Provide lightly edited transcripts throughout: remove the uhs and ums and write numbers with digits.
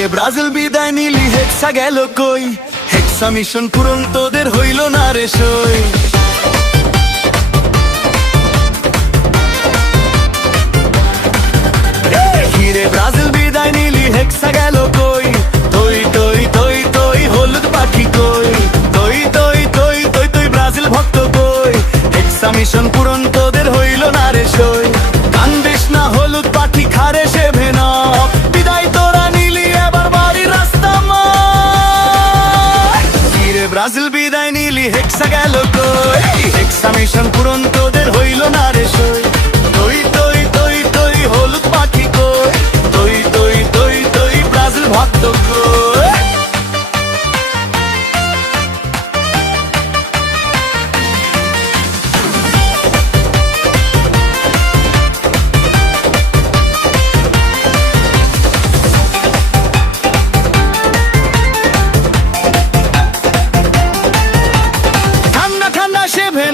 কিরে ব্রাজিল বিদায় নিলি হেক্সা গেল কই, হেক্সা মিশন পূরণ তোদের হইল না রে সই। কিরে ব্রাজিল বিদায় নিলি হেক্সা গেল কই, তৈ তৈ তৈ তৈ হলুদ পাখি কই, তৈ তৈ তৈ তৈ তৈ ব্রাজিল ভক্ত কই, হেক্সা মিশন পূরণ তোদের হইল না রে সই। কান্দিস না হলুদ পাখি খারে সে ভেনা, বিদায় তোরা নিলি এবার বাড়ির রাস্তা মা। কিরে ব্রাজিল বিদায় নিলি হেক্সা গেল কই, হেক্সা মিশন পূরণ তোদের হইল না রে সই। তৈ তৈ তৈ তৈ হলুদ পাখি কই, তৈ তৈ তৈ তৈ ব্রাজিল ভক্ত কই।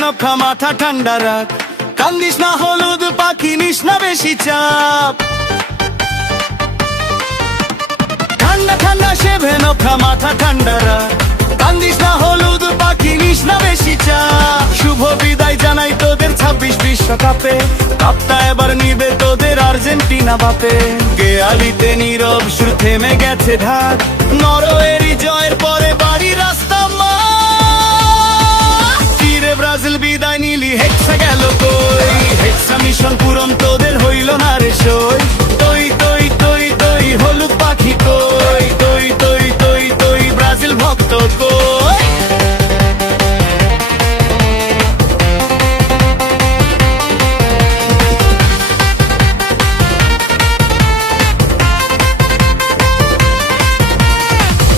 নখা মাথা ঠান্ডা রাখ, কান্দিস না হলুদ পাখি নিস না বেশি চাপ। ঠান্ডা ঠান্ডা সেভে নখা মাথা ঠান্ডা রাখ, কান্দিস না হলুদ পাখি নিস না বেশি চাপ। শুভ বিদায় জানাই তোদের 26 বিশ্বকাপে, কাপটা এবার নিবে তোদের আর্জেন্টিনা বাপে। গেয়ালিতে নীরব সুর থেমে গেছে ঢাক, নরওয়েরই জয়ের পরে বাড়ি রাস্তা মা। ব্রাজিল বিদায় নিলি হেক্সা গেল কই, হেক্সা মিশন পূরণ তোদের হইল না রে সই। তৈ তৈ তৈ তৈ হলুদ পাখি কই, তৈ তৈ তৈ তৈ ব্রাজিল ভক্ত কই।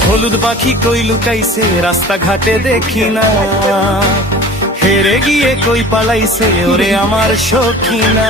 হলুদ পাখি কই লুকাইছে রাস্তাঘাটে দেখি না, হেরে গিয়ে কই পালাইছে ওরে আমার সখিনা।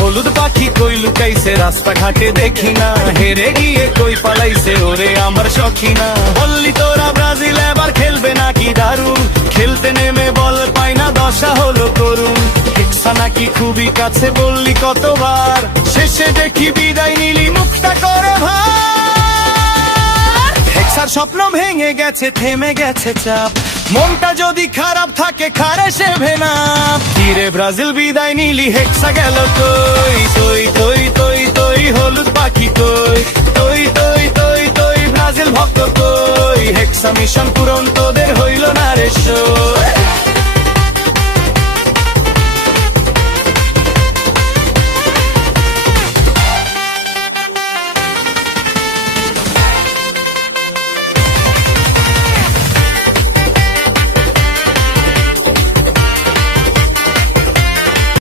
হলুদ পাখি কই লুকাইছে রাস্তাঘাটে দেখি না, হেরে গিয়ে কই পালাইছে ওরে আমার সখিনা। বললি তোরা ব্রাজিল এবার খেলবে নাকি দারুণ, খেলতে নেমে বল পাই না দশা হলো করুন। হেক্সা নাকি খুবই কাছে বললি কতবার, শেষে দেখি বিদায় নিলি মুখটা করে ভার। হেক্সার স্বপ্ন ভেঙে গেছে থেমে গেছে চাপ, মনটা যদি খারাপ থাকে খারে সে ভেনা। কিরে ব্রাজিল বিদায় নিলি হেক্সা গেল কই, তৈ তৈ তৈ তৈ হলুদ পাখি কই, তৈ তৈ তৈ তৈ ব্রাজিল ভক্ত কই, হেক্সা মিশন পুরো